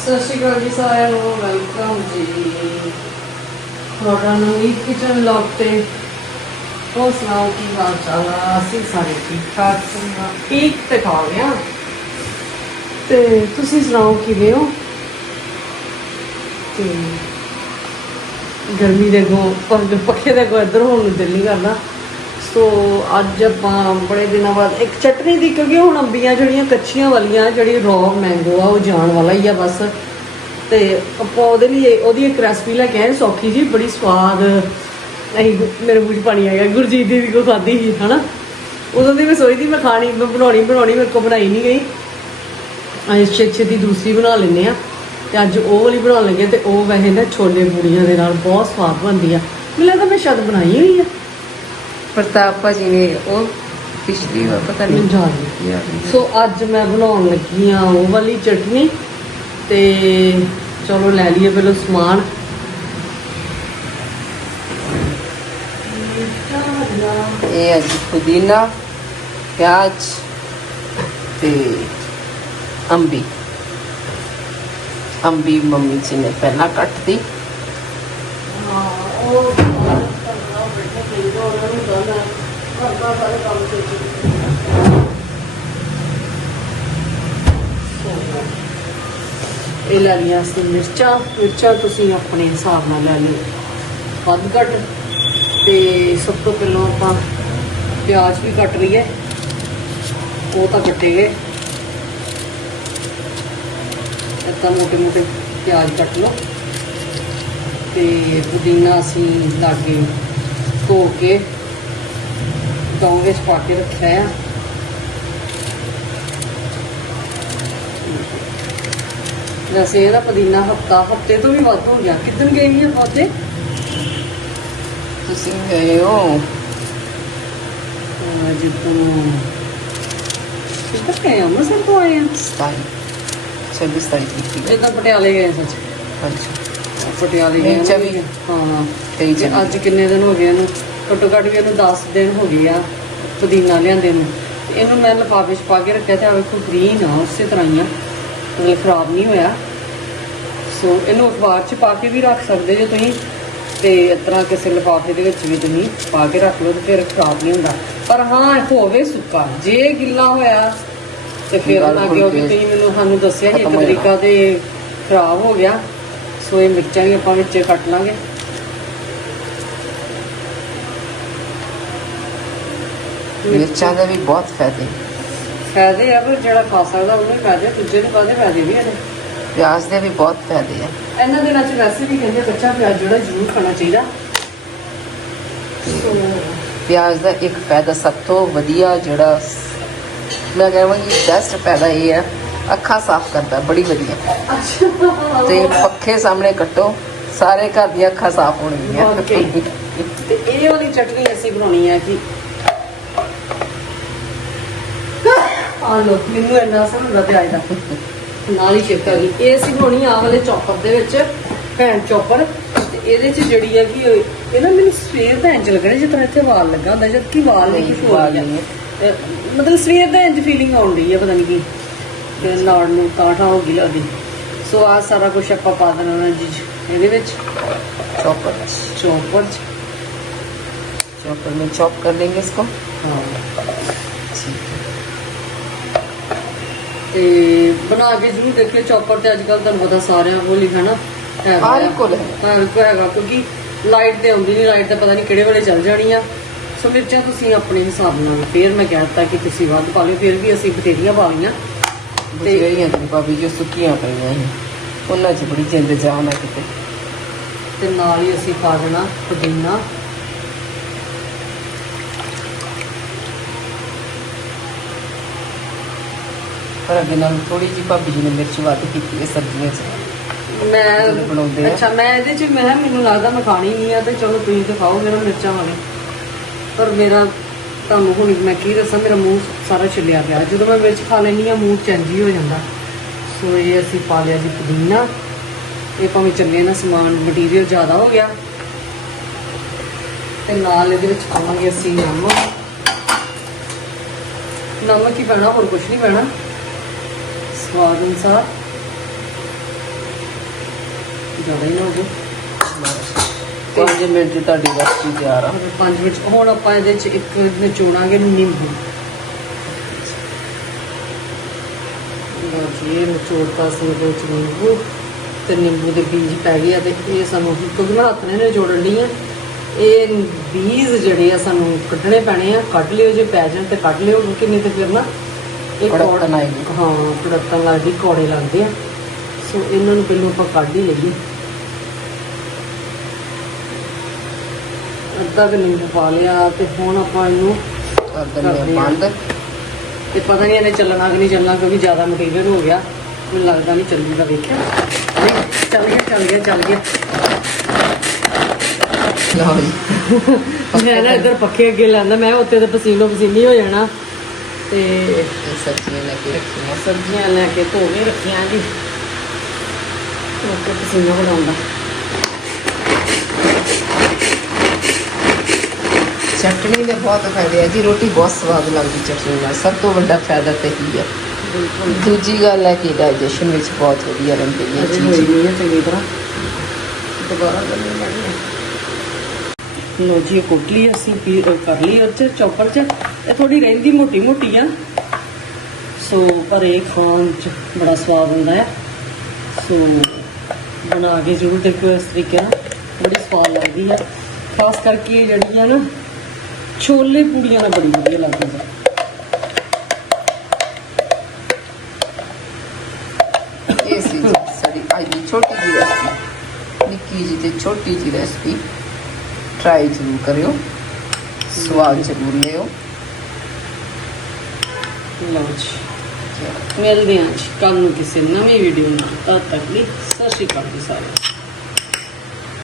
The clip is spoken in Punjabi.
ਸਤਿ ਸ਼੍ਰੀ ਅਕਾਲ ਜੀ ਸਾਰਿਆਂ ਨੂੰ ਵੈਲਕਮ ਜੀ। ਤੁਹਾਡਾ ਨਵੀਂ ਕਿਚਨ ਲੌਗ ਤੇ ਹੋਰ ਸੁਣਾਓ, ਕੀ ਹਾਲ ਚਾਲ ਆ? ਅਸੀਂ ਸਾਰੇ ਠੀਕ ਠਾਕ ਹਾਂ ਠੀਕ ਤੇ ਖਾ ਲਿਆ ਤੇ ਤੁਸੀਂ ਸੁਣਾਓ, ਕਿਵੇਂ ਹੋ? ਤੇ ਗਰਮੀ ਦੇ ਗੋ ਪਰ ਪੱਖੇ ਦੇ ਕੋ ਇੱਧਰ ਹੋਣ ਨੂੰ ਦਿਲ ਨਹੀਂ ਕਰਦਾ। ਸੋ ਅੱਜ ਆਪਾਂ ਬੜੇ ਦਿਨਾਂ ਬਾਅਦ, ਇੱਕ ਚਟਨੀ ਦੀ, ਕਿਉਂਕਿ ਹੁਣ ਅੰਬੀਆਂ ਜਿਹੜੀਆਂ ਕੱਚੀਆਂ ਵਾਲੀਆਂ, ਜਿਹੜੀ ਰॉ ਮੈਂਗੋ ਆ, ਉਹ ਜਾਣ ਵਾਲਾ ਹੀ ਆ ਬਸ। ਤੇ ਆਪਾਂ ਉਹਦੇ ਲਈ ਉਹਦੀ ਇੱਕ ਰੈਸਪੀ ਲੈ ਕੇ ਆਏ, ਸੌਖੀ ਜੀ, ਬੜੀ ਸਵਾਦ। ਨਹੀਂ ਮੇਰੇ ਮੂੰਹ 'ਚ ਪਾਣੀ ਆ ਗਿਆ, ਗੁਰਜੀਤ ਦੀ ਵੀ ਕੋ ਖਾਦੀ ਸੀ, ਹਨਾ? ਉਦੋਂ ਦੀ ਮੈਂ ਸੋਚਦੀ, ਮੈਂ ਖਾਣੀ, ਮੈਂ ਬਣਾਉਣੀ ਬਣਾਉਣੀ, ਮੇਰੇ ਕੋ ਬਣਾਈ ਨਹੀਂ ਗਈ। ਅੱਜ ਛੇ ਦੀ ਦੂਸਰੀ ਬਣਾ ਲੈਂਦੇ ਆ ਤੇ ਅੱਜ ਉਹ ਵਾਲੀ ਬਣਾਉਣ ਲੱਗੇ, ਤੇ ਉਹ ਵੈਸੇ ਨਾ ਛੋਲੇ ਪੂੜੀਆਂ ਦੇ ਨਾਲ ਬਹੁਤ ਸਵਾਦ ਬਣਦੀ ਆ। ਮੈਨੂੰ ਲੱਗਦਾ ਮੈਂ ਸ਼ਾਇਦ ਬਣਾਈ ਹੋਈ ਆ। ਪ੍ਰਤਾਪ ਭਾਜੀ ਨੇ ਉਹ ਪਿਛਲੀ ਵਾਰ ਪਤਾ ਨਹੀਂ। ਯਾਦ ਨਹੀਂ। ਸੋ ਅੱਜ ਮੈਂ ਬਣਾਉਣ ਲੱਗੀ ਆ ਉਹ ਵਾਲੀ ਚਟਨੀ ਤੇ ਚਲੋ ਲੈ ਲਈਏ ਪਹਿਲਾਂ ਸਮਾਨ। ਇਹ ਹੈ ਜੀ ਪੁਦੀਨਾ ਪਿਆਜ਼ ਤੇ ਅੰਬੀ। ਅੰਬੀ ਮੰਮੀ ਜੀ ਨੇ ਪਹਿਲਾਂ ਕੱਟਦੀ ਹਾਂ ਉਹ ਇਹ ਲੈ ਲਈਆਂ ਸੀ ਮਿਰਚਾਂ। ਮਿਰਚਾਂ ਤੁਸੀਂ ਆਪਣੇ ਹਿਸਾਬ ਨਾਲ ਲੈ ਲਿਓ। ਵੱਧ ਘੱਟ। ਤੇ ਸਭ ਤੋਂ ਪਹਿਲਾਂ ਆਪਾਂ ਪਿਆਜ਼ ਵੀ ਕੱਟ ਲਈਏ। ਉਹ ਤਾਂ ਕੱਟੇ ਗਏ। ਇੱਦਾਂ ਮੋਟੇ ਮੋਟੇ ਪਿਆਜ਼ ਕੱਟ ਲਓ। ਤੇ ਪੁਦੀਨਾ ਅਸੀਂ ਲਾਗੇ ਧੋ ਕੇ ਦੌਂ ਵਿੱਚ ਪਾ ਕੇ ਰੱਖਿਆ ਆ। ਵੈਸੇ ਇਹਦਾ ਪੁਦੀਨਾ ਹਫਤਾ ਹਫ਼ਤੇ ਤੋਂ ਵੀ ਵੱਧ ਹੋ ਗਿਆ। ਕਿਦਨ ਗਈ ਹੈ ਪੌਦੇ ਤੁਸੀਂ ਗਏ ਹੋ? ਜਿੱਦੋਂ ਕਿੱਧਰ ਗਏ? ਅੰਮ੍ਰਿਤਸਰ ਤੋਂ ਆਏ ਸਤਾਈ। 26 ਤਾਰੀਖ ਦੀ ਜਿੱਦਾਂ ਪਟਿਆਲੇ ਗਏ ਸੱਚ ਅੱਛਾ। ਪਟਿਆਲੇ ਗਏ ਨਹੀਂ, ਨਾ। ਚੌਵੀ। ਹਾਂ ਤੇ। ਅੱਜ ਕਿੰਨੇ ਦਿਨ ਹੋ ਗਏ ਇਹਨੂੰ? ਘੱਟੋ ਘੱਟ ਵੀ ਇਹਨੂੰ 10 ਦਿਨ ਹੋ ਗਏ ਆ ਪੁਦੀਨਾ ਲਿਆਂਦੇ ਨੂੰ। ਤੇ ਇਹਨੂੰ ਮੈਂ ਲਿਫਾਫੇ 'ਚ ਪਾ ਕੇ ਰੱਖਿਆ ਤੇ ਆ ਵੇਖੋ ਗ੍ਰੀਨ ਆ ਉਸੇ ਤਰ੍ਹਾਂ ਹੀ ਆ। ਮਤਲਬ ਖਰਾਬ ਨਹੀਂ ਹੋਇਆ। ਸੋ ਇਹਨੂੰ ਅਖਬਾਰ 'ਚ ਪਾ ਕੇ ਵੀ ਰੱਖ ਸਕਦੇ ਜੇ ਤੁਸੀਂ। ਤੇ ਇਸ ਤਰ੍ਹਾਂ ਕਿਸੇ ਲਿਫਾਫੇ ਦੇ ਵਿੱਚ ਵੀ ਤੁਸੀਂ ਪਾ ਕੇ ਰੱਖ ਲਓ ਤੇ ਫਿਰ ਖਰਾਬ ਨਹੀਂ ਹੁੰਦਾ। ਪਰ ਹਾਂ ਹੋਵੇ ਸੁੱਕਾ। ਜੇ ਗਿੱਲਾ ਹੋਇਆ ਤੇ ਫਿਰ ਨਾ ਕੋਈ ਕਿਉਂਕਿ taste ਤੁਸੀਂ ਮੈਨੂੰ ਸਾਨੂੰ ਦੱਸਿਆ ਸੀ ਇੱਕ ਖਤਮ ਹੋ ਤਰੀਕਾ ਤੇ ਖਰਾਬ ਹੋ ਗਿਆ। ਸੋ ਇਹ ਮਿਰਚਾਂ ਵੀ ਆਪਾਂ ਵਿੱਚੇ ਕੱਟ ਲਾਂਗੇ। ਮਿਰਚਾਂ ਦੇ ਵੀ ਬਹੁਤ ਫਾਇਦੇ। ਫਾਇਦੇ ਆ ਪਰ ਜਿਹੜਾ ਖਾ ਸਕਦਾ ਉਹਨੂੰ ਹੀ ਫਾਇਦੇ ਦੂਜੇ ਨੂੰ ਕਾਹਦੇ ਫਾਇਦੇ ਵੀ ਇਹਦੇ? ਪਿਆਜ਼ ਦੇ ਵੀ ਬਹੁਤ ਫਾਇਦੇ ਆ। ਇਹਨਾਂ ਦਿਨਾਂ 'ਚ ਵੈਸੇ ਵੀ ਕਹਿੰਦੇ ਕੱਚਾ ਪਿਆਜ਼ ਜਿਹੜਾ ਜ਼ਰੂਰ ਖਾਣਾ ਚਾਹੀਦਾ। ਪਿਆਜ਼ ਦਾ ਇੱਕ ਫਾਇਦਾ ਸਭ ਤੋਂ ਵਧੀਆ ਜਿਹੜਾ ਮੈਂ ਕਹਾਂਗੀ ਬੈਸਟ ਫਾਇਦਾ ਇਹ ਹੈ ਅੱਖਾਂ ਸਾਫ਼ ਕਰਦਾ ਬੜੀ ਵਧੀਆ। ਤੇ ਪੱਖੇ ਸਾਹਮਣੇ ਕੱਟੋ ਸਾਰੇ ਘਰ ਦੀਆਂ ਅੱਖਾਂ ਸਾਫ਼ ਹੋਣਗੀਆਂ। ਤੇ ਇਹ ਵਾਲੀ ਚਟਨੀ ਅਸੀਂ ਬਣਾਉਣੀ ਹੈ ਕਿ ਆ ਲੋ ਮੈਨੂੰ ਇੰਨਾ ਅਸਰ ਹੁੰਦਾ ਪਿਆਜ਼ ਦਾ ਨਾਲ ਹੀ ਛਿੱਕਾ ਗਈ ਇਹ ਅਸੀਂ ਬਣਾਉਣੀ ਆ ਵਾਲੇ ਚੌਪਰ ਦੇ ਵਿੱਚ ਹੈਂਡ ਚੌਪਰ। ਤੇ ਇਹਦੇ ਚ ਜਿਹੜੀ ਹੈ ਕਿ ਇਹ ਨਾ ਮੈਨੂੰ ਸਵੇਰ ਦਾ ਇੰਜ ਲੱਗਣਾ ਜਿਸ ਤਰ੍ਹਾਂ ਇੱਥੇ ਵਾਲ ਲੱਗਾ ਹੁੰਦਾ ਜਦ ਕਿ ਵਾਲ ਨਹੀਂ। ਮਤਲਬ ਸਵੇਰ ਦਾ ਇੰਜ ਫੀਲਿੰਗ ਰਹੀ ਹੈ ਪਤਾ ਨਹੀਂ ਕੀ। ਤੇ ਨਾੜ ਨੂੰ ਕਾਂਠਾ ਹੋ ਗਈ ਲੱਗਦੀ ਸੋ ਆ ਸਾਰਾ ਕੁਝ ਆਪਾਂ ਪਾ ਦੇਣਾ ਉਹਨਾਂ ਜੀ ਇਹਦੇ ਵਿੱਚ चॉपर ਚੌਪਰ ਚ चॉपर में चॉप कर लेंगे इसको ਹਾਂ ठीक है ਤੇ ਬਣਾ ਕੇ ਜ਼ਰੂਰ ਦੇਖਿਓ ਚੌਪਰ ਤੇ ਅੱਜ ਕੱਲ ਤੁਹਾਨੂੰ ਪਤਾ ਸਾਰਿਆਂ ਕੋਲ ਹੀ ਹੈ ਨਾ ਹੈਗਾ ਹਰ ਆ। ਕੋਲ ਹੈ। ਹਰ ਕੋਲ ਹੈਗਾ ਕਿਉਂਕਿ ਲਾਈਟ ਤੇ ਆਉਂਦੀ ਨਹੀਂ ਲਾਈਟ ਤਾਂ ਪਤਾ ਨਹੀਂ ਕਿਹੜੇ ਵੇਲੇ ਚੱਲ ਜਾਣੀ ਆ ਸੋ ਮਿਰਚਾਂ ਤੁਸੀਂ ਆਪਣੇ ਹਿਸਾਬ ਨਾਲ ਫੇਰ ਮੈਂ ਕਹਿ ਦਿੱਤਾ ਕਿ ਤੁਸੀਂ ਵੱਧ ਪਾ ਲਿਓ ਫਿਰ ਵੀ ਅਸੀਂ ਬਥੇਰੀਆਂ ਪਾ ਲਈਆਂ ਬਥੇਰੀਆਂ ਤੇ ਭਾਬੀ ਜੋ ਸੁੱਕੀਆਂ ਪਈਆਂ ਸੀ। ਉਹਨਾਂ 'ਚ ਬੜੀ ਜਿੰਦ ਜਾਨ ਆ ਕਿਤੇ। ਤੇ ਨਾਲ ਹੀ ਅਸੀਂ ਪਾ ਦੇਣਾ ਪੁਦੀਨਾ। ਪਰ ਅੱਗੇ ਨਾਲ ਥੋੜੀ ਜਿਹੀ ਭਾਬੀ ਜੀ ਨੇ ਮਿਰਚ ਵੱਧ ਕੀਤੀ ਹੈ ਸਬਜ਼ੀਆਂ 'ਚ। ਮੈਂ ਬਣਾਉਂਦੇ ਆ। ਅੱਛਾ ਮੈਂ ਇਹਦੇ ਚ ਮੈਂ ਮੈਨੂੰ ਲੱਗਦਾ ਮੈਂ ਖਾਣੀ ਨਹੀਂ ਆ ਤੇ ਚਲੋ ਤੁਸੀਂ ਤੇ ਖਾਓ ਮੇਰਾ ਮਿਰਚਾਂ ਵਾਲੇ। ਪਰ ਮੇਰਾ ਤੁਹਾਨੂੰ ਹੁਣ ਮੈਂ ਕੀ ਦੱਸਾਂ, ਮੇਰਾ ਮੂੰਹ ਸਾਰਾ ਛਿੱਲਿਆ ਪਿਆ। ਜਦੋਂ ਮੈਂ ਮਿਰਚ ਖਾ ਲੈਂਦੀ ਆ ਮੂੰਹ ਚੰਜੀ ਹੋ ਜਾਂਦਾ। ਸੋ ਇਹ ਅਸੀਂ ਪਾ ਲਿਆ ਜੀ ਪੁਦੀਨਾ। ਇਹ ਭਾਵੇਂ ਚੱਲੇ ਨਾ, ਸਮਾਨ ਮਟੀਰੀਅਲ ਜ਼ਿਆਦਾ ਹੋ ਗਿਆ। ਤੇ ਨਾਲ ਇਹਦੇ ਵਿੱਚ ਪਾਵਾਂਗੇ ਅਸੀਂ ਨਮਕ। ਨਮਕ ਹੀ ਪੈਣਾ, ਹੋਰ ਕੁਝ ਨਹੀਂ ਪੈਣਾ। ਸਵਾਦ ਅਨੁਸਾਰ। ਜ਼ਿਆਦਾ ਹੀ ਨਾ ਹੋਵੇ। 5 ਮਿੰਟ 'ਚ ਤੁਹਾਡੀ ਰੈਸਪੀ ਤਿਆਰ ਆ। 5 ਮਿੰਟ ਹੁਣ ਆਪਾਂ ਇਹਦੇ ਚ ਇੱਕ ਨਿਚੋੜਾਂਗੇ ਨਿੰਬੂ ਲਓ ਜੀ ਨਿਚੋੜਤਾ ਸੀ ਇਹਦੇ ਵਿੱਚ ਨਿੰਬੂ ਤੇ ਨਿੰਬੂ ਦੇ ਬੀਜ ਪੈ ਗਏ ਆ ਤੇ ਇਹ ਸਾਨੂੰ ਕਿਉਂਕਿ ਮੈਂ ਹੱਥ ਨਾਲ ਨਿਚੋੜਨ ਲਈ ਆ। ਇਹ ਬੀਜ ਜਿਹੜੇ ਆ ਸਾਨੂੰ ਕੱਢਣੇ ਪੈਣੇ ਆ ਕੱਢ ਲਿਓ ਜੇ ਪੈ ਜਾਣ ਤੇ ਕੱਢ ਲਿਓ ਕਿਉਂਕਿ ਨਹੀਂ ਤੇ ਫਿਰ ਨਾ ਇਹ ਕੌੜ। ਹਾਂ ਕੜਕਣ ਲੱਗਦੀ ਕੌੜੇ ਲੱਗਦੇ ਆ। ਸੋ ਇਹਨਾਂ ਨੂੰ ਪਹਿਲਾਂ ਆਪਾਂ ਕੱਢ ਹੀ ਲਈਏ। ਅੱਧਾ ਕੁ ਨਿੰਬੂ ਪਾ ਲਿਆ ਤੇ ਹੁਣ ਆਪਾਂ ਇਹਨੂੰ ਕਰ ਦਿੰਦੇ। ਬੰਦ। ਤੇ ਪਤਾ ਨਹੀਂ ਇਹਨੇ ਚੱਲਣਾ ਕਿ ਨਹੀਂ ਚੱਲਣਾ ਕਿਉਂਕਿ ਜ਼ਿਆਦਾ ਮਟੀਰੀਅਲ ਹੋ ਗਿਆ। ਮੈਨੂੰ ਲੱਗਦਾ ਨਹੀਂ ਚੱਲੂਗਾ ਵੇਖਿਆ ਨਹੀਂ ਚੱਲ ਗਿਆ ਚੱਲ ਗਿਆ ਚੱਲ ਗਿਆ। ਮੈਂ ਨਾ ਇੱਧਰ ਪੱਖੇ ਅੱਗੇ ਲਾਂਦਾ ਮੈਂ ਉੱਤੇ ਤੇ ਪਸੀਨੋ ਪਸੀਨੀ ਹੋ ਜਾਣਾ। ਤੇ ਸਬਜ਼ੀਆਂ ਲੈ ਕੇ ਰੱਖੀਆਂ। ਸਬਜ਼ੀਆਂ ਲੈ ਕੇ ਧੋ ਕੇ ਰੱਖੀਆਂ ਜੀ। ਕੇ ਪਸੀਨਾ ਬਣਾਉਂਦਾ। ਚਟਣੀ ਦੇ ਬਹੁਤ ਫਾਇਦੇ ਆ ਜੀ ਰੋਟੀ ਬਹੁਤ ਸਵਾਦ ਲੱਗਦੀ ਚਟਣੀ ਨਾਲ ਸਭ ਤੋਂ ਵੱਡਾ ਫਾਇਦਾ ਤੇ ਹੀ ਆ। ਬਿਲਕੁਲ। ਦੂਜੀ ਗੱਲ ਹੈ ਕਿ ਡਾਈਜੈਸ਼ਨ ਵਿੱਚ ਬਹੁਤ ਵਧੀਆ ਰਹਿੰਦੀ ਹੈ ਹੋਈ ਚੀਜ਼। ਨਹੀਂ ਹੈ ਚੰਗੀ ਤਰ੍ਹਾਂ। ਦੁਬਾਰਾ ਕਰਨੀ ਹੈ। ਲੋ ਜੀ ਕੁੱਟ ਲਈ ਅਸੀਂ ਪੀ- ਕਰ ਲਈ ਉਹ ਚ ਚੌਪਰ ਚ। ਇਹ ਥੋੜੀ ਰਹਿੰਦੀ ਮੋਟੀ ਮੋਟੀ ਆ। ਸੋ ਪਰ ਇਹ ਖਾਣ ਚ ਬੜਾ ਸਵਾਦ ਹੁੰਦਾ ਹੈ। ਸੋ ਬਣਾ ਕੇ ਜ਼ਰੂਰ ਦੇਖੋ ਇਸ ਤਰੀਕੇ ਨਾਲ। ਬੜੀ ਸਵਾਦ ਲੱਗਦੀ ਹੈ। ਖਾਸ ਕਰਕੇ ਜਿਹੜੀਆਂ ਨਾ ਛੋਲੇ ਪੂੜੀਆਂ ਨਾਲ ਬੜੀ ਵਧੀਆ ਲੱਗਦੀ ਹੈ ਇਹ ਸੀ ਜੀ ਸਾਡੀ ਅੱਜ ਦੀ ਛੋਟੀ ਜਿਹੀ ਰੈਸਪੀ ਨਿੱਕੀ ਜਿਹੀ ਤੇ ਛੋਟੀ ਜਿਹੀ ਰੈਸਪੀ ਟਰਾਈ ਜ਼ਰੂਰ ਕਰਿਓ। ਸਵਾਦ ਜ਼ਰੂਰ ਲਿਓ। ਲਓ ਜੀ। ਮਿਲਦੇ ਹਾਂ ਜੀ ਕੱਲ ਨੂੰ ਕਿਸੇ ਨਵੀਂ ਵੀਡੀਓ ਨਾਲ। ਤਦ ਤੱਕ ਲਈ ਸਤਿ ਸ਼੍ਰੀ ਅਕਾਲ ਜੀ ਸਾਰਿਆਂ ਨੂੰ।